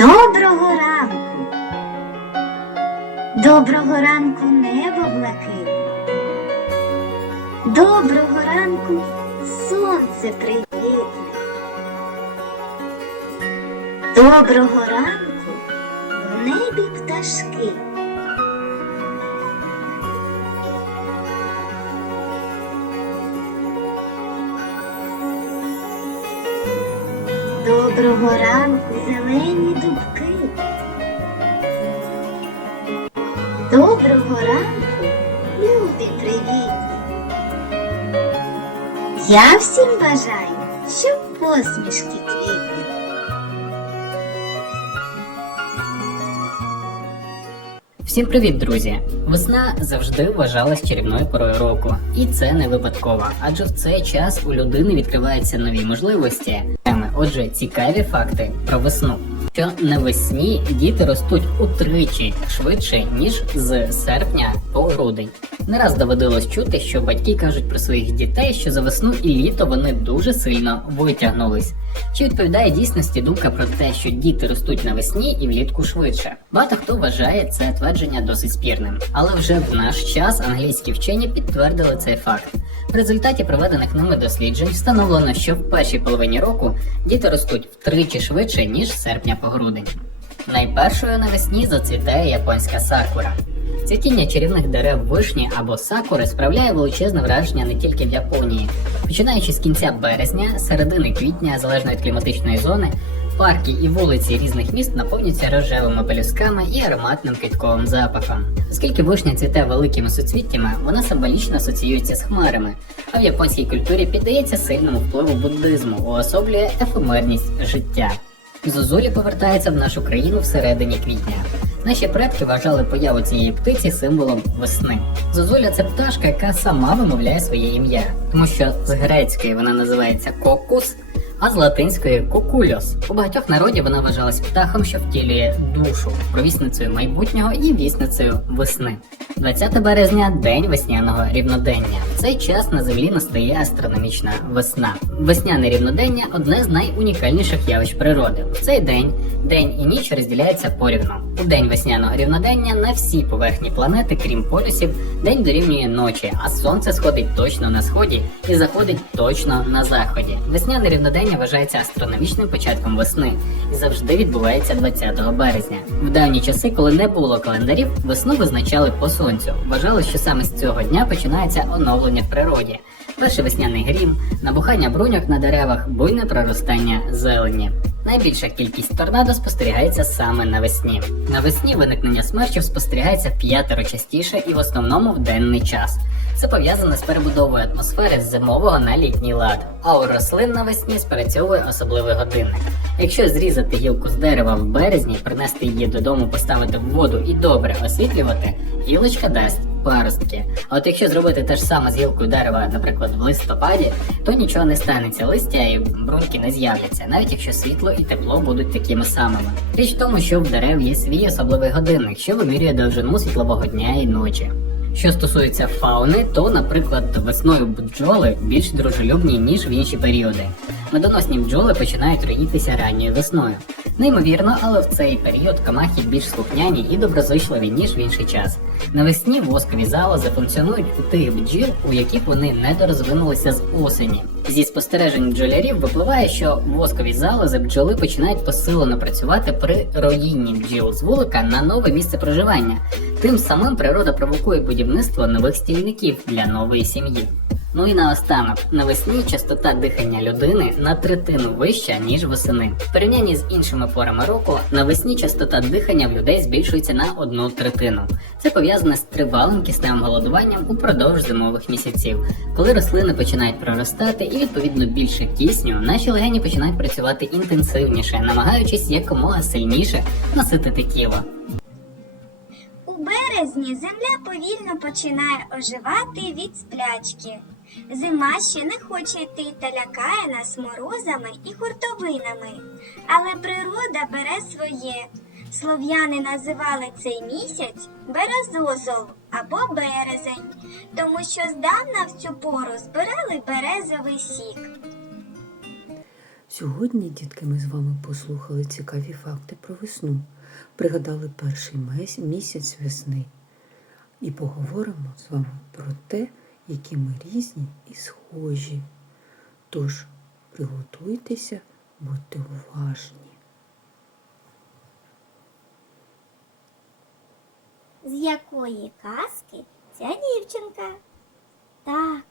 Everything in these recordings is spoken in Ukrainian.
Доброго ранку. Доброго ранку небо блакитне. Доброго ранку сонце привітне. Доброго ранку в небі пташки. Доброго ранку, зелені дубки. Доброго ранку, люди привітні. Я всім бажаю, щоб посмішки квітли. Всім привіт, друзі! Весна завжди вважалась чарівною порою року, і це не випадково, адже в цей час у людини відкриваються нові можливості. Отже, цікаві факти про весну. Що навесні діти ростуть утричі швидше ніж з серпня по грудень. Не раз доводилось чути, що батьки кажуть про своїх дітей, що за весну і літо вони дуже сильно витягнулись. Чи відповідає дійсності думка про те, що діти ростуть навесні і влітку швидше? Багато хто вважає це твердження досить спірним, але вже в наш час англійські вчені підтвердили цей факт. В результаті проведених ними досліджень встановлено, що в першій половині року діти ростуть втричі швидше ніж з серпня по грудень. Найпершою навесні зацвітає японська сакура. Цвітіння чарівних дерев вишні або сакури справляє величезне враження не тільки в Японії. Починаючи з кінця березня, середини квітня, залежно від кліматичної зони, парки і вулиці різних міст наповнюються рожевими пелюсками і ароматним квітковим запахом. Оскільки вишня цвіте великими суцвіттями, вона символічно асоціюється з хмарами, а в японській культурі піддається сильному впливу буддизму, уособлює ефемерність життя. Зозулі повертається в нашу країну всередині квітня. Наші предки вважали появу цієї птиці символом весни. Зозуля це пташка, яка сама вимовляє своє ім'я, тому що з грецької вона називається кокус, а з латинської кокульос. У багатьох народів вона вважалась птахом, що втілює душу, провісницею майбутнього і вісницею весни. 20 березня день весняного рівнодення. В цей час на землі настає астрономічна весна. Весняне рівнодення одне з найунікальніших явищ природи. В цей день день і ніч розділяються порівну. У день весняного рівнодення на всій поверхні планети, крім полюсів, день дорівнює ночі, а сонце сходить точно на сході і заходить точно на заході. Весняне рівнодення вважається астрономічним початком весни і завжди відбувається 20 березня. В давні часи, коли не було календарів, весну визначали по сонцю. Вважали, що саме з цього дня починається оновлення в природі. Перший весняний грім, набухання бруньок на деревах, буйне проростання зелені. Найбільша кількість торнадо спостерігається саме навесні. Навесні виникнення смерчів спостерігається п'ятеро частіше і в основному в денний час. Це пов'язано з перебудовою атмосфери з зимового на літній лад. А у рослин навесні спрацьовує особливий годинник. Якщо зрізати гілку з дерева в березні, принести її додому, поставити в воду і добре освітлювати, гілочка дасть паростки. А от якщо зробити те ж саме з гілкою дерева, наприклад, в листопаді, то нічого не станеться, листя і бруньки не з'являться, навіть якщо світло і тепло будуть такими самими. Річ в тому, що в дерев є свій особливий годинник, що вимірює довжину світлового дня і ночі. Що стосується фауни, то, наприклад, весною бджоли більш дружелюбні, ніж в інші періоди. Медоносні бджоли починають роїтися ранньою весною. Неймовірно, але в цей період камахи більш слухняні і доброзичливі, ніж в інший час. Навесні воскові залози функціонують у тих бджіл, у яких вони недорозвинулися з осені. Зі спостережень бджолярів випливає, що воскові залози бджоли починають посилено працювати при роїнні бджіл з вулика на нове місце проживання. Тим самим природа провокує будівництво нових стільників для нової сім'ї. Ну і наостанок, навесні частота дихання людини на третину вища, ніж восени. В порівнянні з іншими порами року, навесні частота дихання в людей збільшується на одну третину. Це пов'язане з тривалим кисневим голодуванням упродовж зимових місяців. Коли рослини починають проростати і відповідно більше кисню, наші легені починають працювати інтенсивніше, намагаючись якомога сильніше наситити тіло. У березні земля повільно починає оживати від сплячки. Зима ще не хоче йти та лякає нас морозами і хуртовинами. Але природа бере своє. Слов'яни називали цей місяць березозол або березень, тому що здавна в цю пору збирали березовий сік. Сьогодні, дітки, ми з вами послухали цікаві факти про весну, пригадали перший місяць весни і поговоримо з вами про те, які ми різні і схожі. Тож приготуйтеся, будьте уважні. З якої казки ця дівчинка? Так,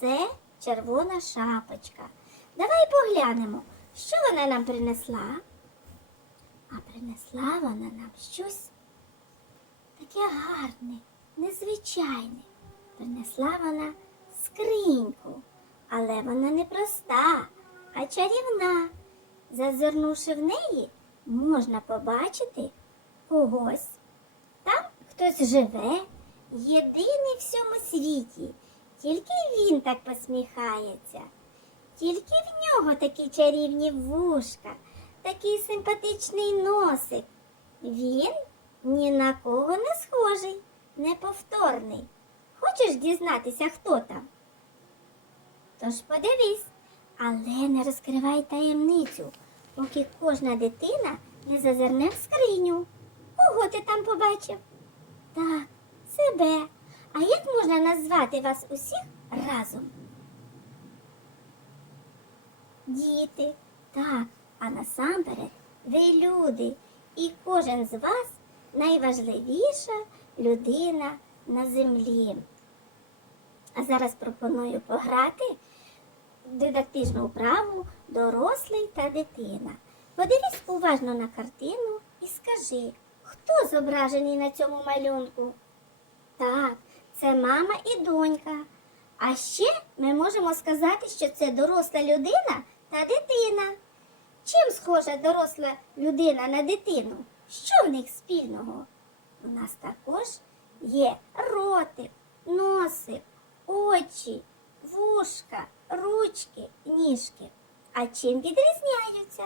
це червона шапочка. Давай поглянемо, що вона нам принесла. А принесла вона нам щось таке гарне, незвичайне. Принесла вона скриньку, але вона не проста, а чарівна. Зазирнувши в неї, можна побачити когось. Там хтось живе, єдиний в всьому світі. Тільки він так посміхається. Тільки в нього такі чарівні вушка, такий симпатичний носик. Він ні на кого не схожий, неповторний. Хочеш дізнатися, хто там? Тож подивись, але не розкривай таємницю, поки кожна дитина не зазирне в скриню. Кого ти там побачив? Так, себе. А як можна назвати вас усіх разом? Діти, так, а насамперед ви люди, і кожен з вас найважливіша людина на землі. А зараз пропоную пограти дидактичну вправу дорослий та дитина. Подивись уважно на картину і скажи, хто зображений на цьому малюнку? Так, це мама і донька. А ще ми можемо сказати, що це доросла людина та дитина. Чим схожа доросла людина на дитину? Що в них спільного? У нас також є ротик, носик, очі, вушка, ручки, ніжки. А чим відрізняються?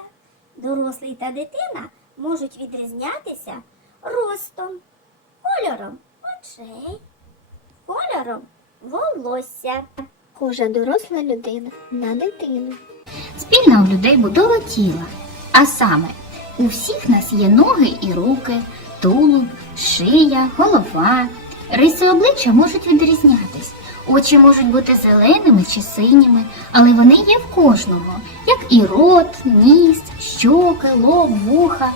Дорослий та дитина можуть відрізнятися ростом, кольором очей, кольором волосся. Кожа доросла людина на дитину. Спільна у людей будова тіла. А саме, у всіх нас є ноги і руки, тулуб, шия, голова. Риси обличчя можуть відрізнятись. Очі можуть бути зеленими чи синіми, але вони є в кожного, як і рот, ніс, щоки, лоб, вуха.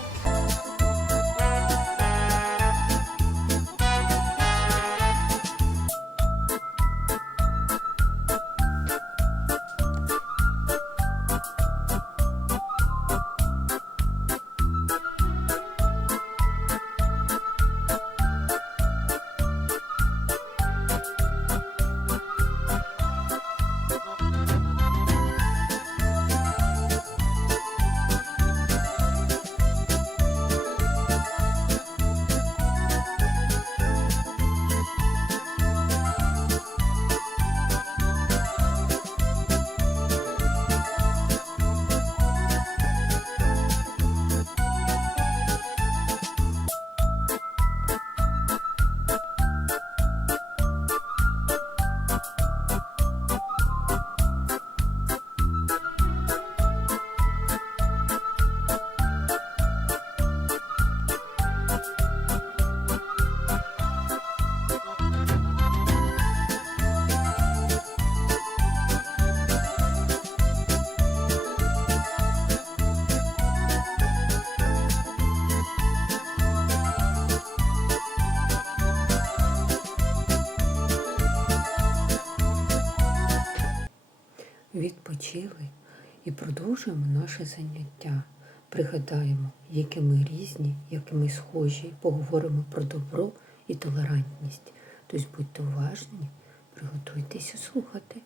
Продовжуємо наше заняття. Пригадаємо, які ми різні, які ми схожі, поговоримо про добро і толерантність. Тобто будьте уважні, приготуйтеся слухати.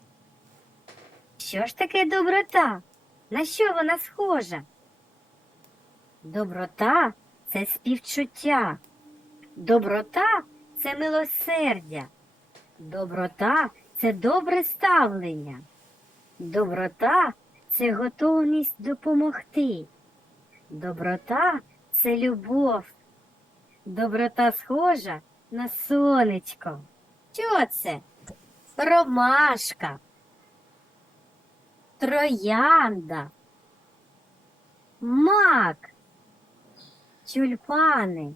Що ж таке доброта? На що вона схожа? Доброта це співчуття. Доброта це милосердя. Доброта це добре ставлення. Доброта це готовність допомогти. Доброта це любов. Доброта схожа на сонечко. Що це? Ромашка, троянда, Мак. Тюльпани.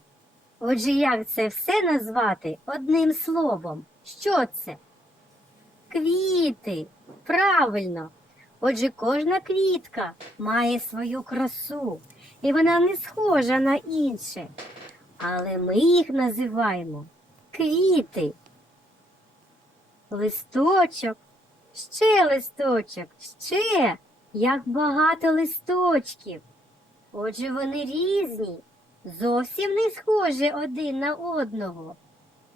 Отже, як це все назвати одним словом? Що це? Квіти. Правильно. Отже, кожна квітка має свою красу, і вона не схожа на інше. Але ми їх називаємо квіти. Листочок, ще листочок, ще як багато листочків. Отже, вони різні, зовсім не схожі один на одного.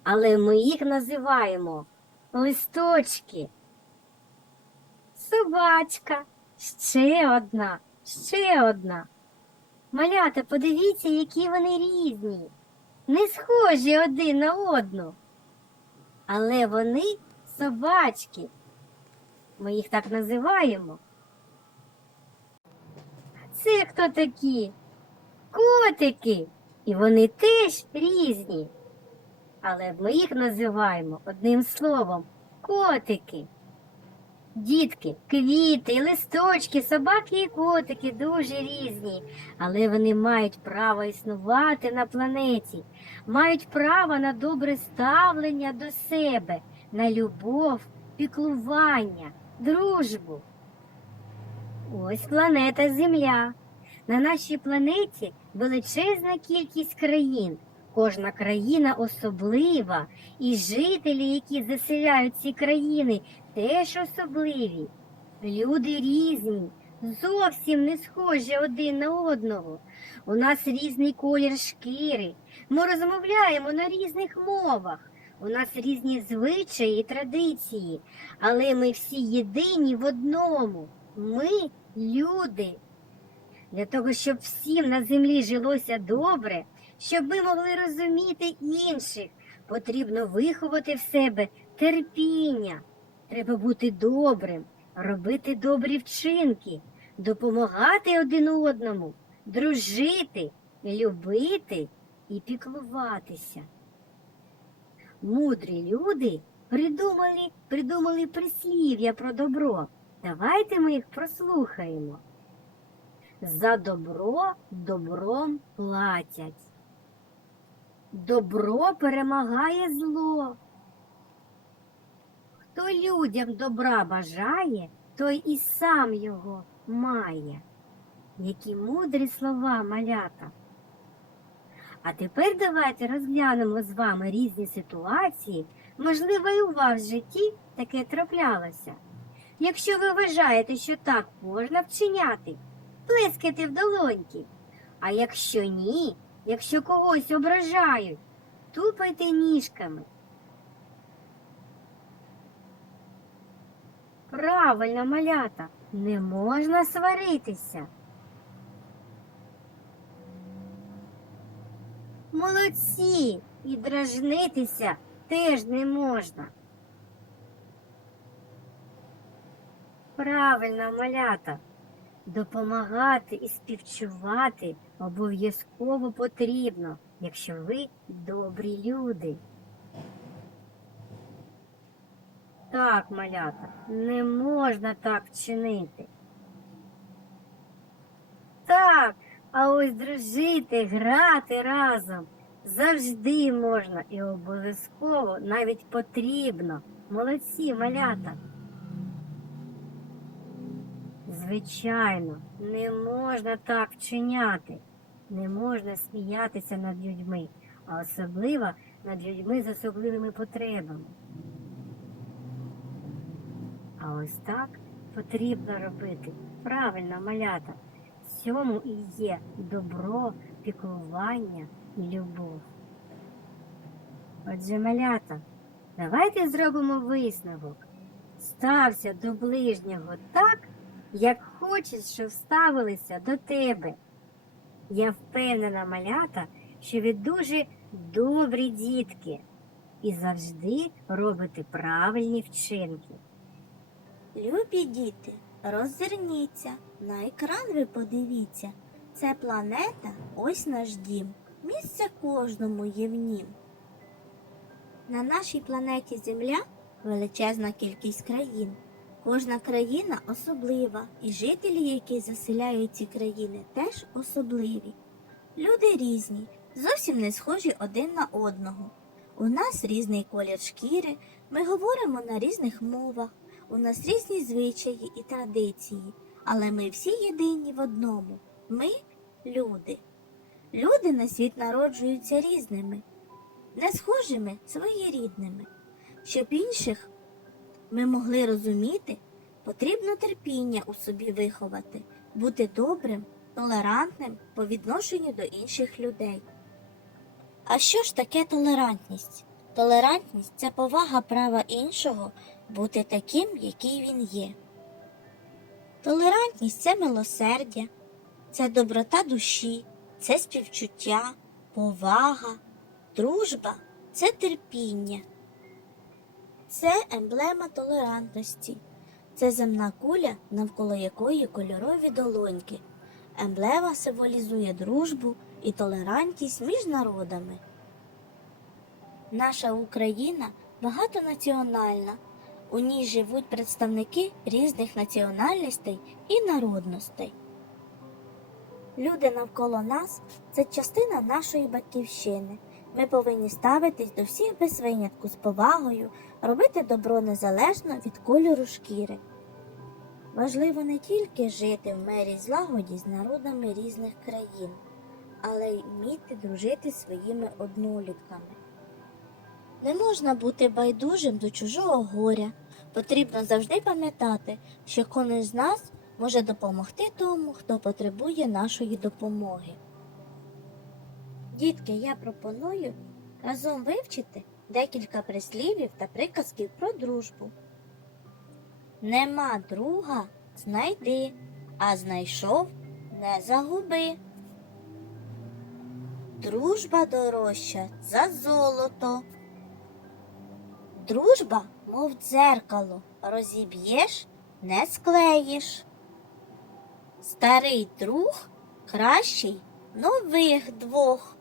Але ми їх називаємо листочки. Собачка, ще одна, ще одна. Малята, подивіться, які вони різні, не схожі один на одну. Але вони собачки. Ми їх так називаємо. Це хто такі? Котики. І вони теж різні. Але ми їх називаємо одним словом котики. Дітки, квіти, листочки, собаки і котики дуже різні, але вони мають право існувати на планеті, мають право на добре ставлення до себе, на любов, піклування, дружбу. Ось планета Земля. На нашій планеті величезна кількість країн. Кожна країна особлива, і жителі, які заселяють ці країни, теж особливі. Люди різні, зовсім не схожі один на одного. У нас різний колір шкіри. Ми розмовляємо на різних мовах. У нас різні звичаї і традиції, але ми всі єдині в одному. Ми люди. Для того, щоб всім на землі жилося добре, щоб ми могли розуміти інших, потрібно виховати в себе терпіння. Треба бути добрим, робити добрі вчинки, допомагати один одному, дружити, любити і піклуватися. Мудрі люди придумали, придумали прислів'я про добро. Давайте ми їх прослухаємо. За добро добром платять. Добро перемагає зло. Хто людям добра бажає, той і сам його має. Які мудрі слова малята. А тепер давайте розглянемо з вами різні ситуації, можливо, і у вас в житті таке траплялося. Якщо ви вважаєте, що так можна вчиняти, плескайте в долоньки. А якщо ні, якщо когось ображають, тупайте ніжками. Правильно, малята, не можна сваритися. Молодці, і дражнитися теж не можна. Правильно, малята. Допомагати і співчувати обов'язково потрібно, якщо ви добрі люди. Так, малята, не можна так вчинити. Так, а ось дружити, грати разом завжди можна і обов'язково навіть потрібно. Молодці, малята. Звичайно, не можна так вчиняти. Не можна сміятися над людьми, а особливо над людьми з особливими потребами. А ось так потрібно робити. Правильно, малята. В цьому і є добро, піклування і любов. Отже, малята, давайте зробимо висновок. Стався до ближнього так, як хочеш, щоб ставилися до тебе. Я впевнена, малята, що ви дуже добрі дітки і завжди робите правильні вчинки. Любі діти, роззирніться, на екран ви подивіться. Це планета, ось наш дім. Місце кожному є в нім. На нашій планеті Земля величезна кількість країн. Кожна країна особлива, і жителі, які заселяють ці країни, теж особливі. Люди різні, зовсім не схожі один на одного. У нас різний колір шкіри, ми говоримо на різних мовах, у нас різні звичаї і традиції, але ми всі єдині в одному. Ми люди. Люди на світ народжуються різними, не схожими своєрідними. Щоб інших ми могли розуміти, потрібно терпіння у собі виховати, бути добрим, толерантним по відношенню до інших людей. А що ж таке толерантність? Толерантність це повага права іншого бути таким, який він є. Толерантність це милосердя, це доброта душі, це співчуття, повага, дружба це терпіння. Це емблема толерантності. Це земна куля, навколо якої кольорові долоньки. Емблема символізує дружбу і толерантність між народами. Наша Україна багатонаціональна. У ній живуть представники різних національностей і народностей. Люди навколо нас це частина нашої батьківщини. Ми повинні ставитись до всіх без винятку з повагою, робити добро незалежно від кольору шкіри. Важливо не тільки жити в мирі злагоді з народами різних країн, але й вміти дружити своїми однолітками. Не можна бути байдужим до чужого горя. Потрібно завжди пам'ятати, що кожен з нас може допомогти тому, хто потребує нашої допомоги. Дітки, я пропоную разом вивчити декілька прислів'їв та приказків про дружбу. Нема друга знайди, а знайшов не загуби. Дружба дорожча за золото. Дружба, мов дзеркало, розіб'єш, не склеїш. Старий друг кращий нових двох.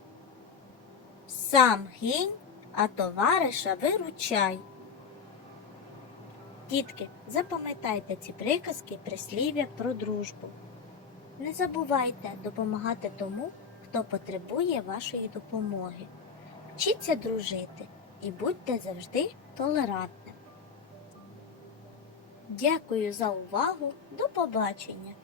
Сам гинь, а товариша виручай. Дітки, запам'ятайте ці приказки прислів'я про дружбу. Не забувайте допомагати тому, хто потребує вашої допомоги. Вчіться дружити і будьте завжди толерантними. Дякую за увагу. До побачення!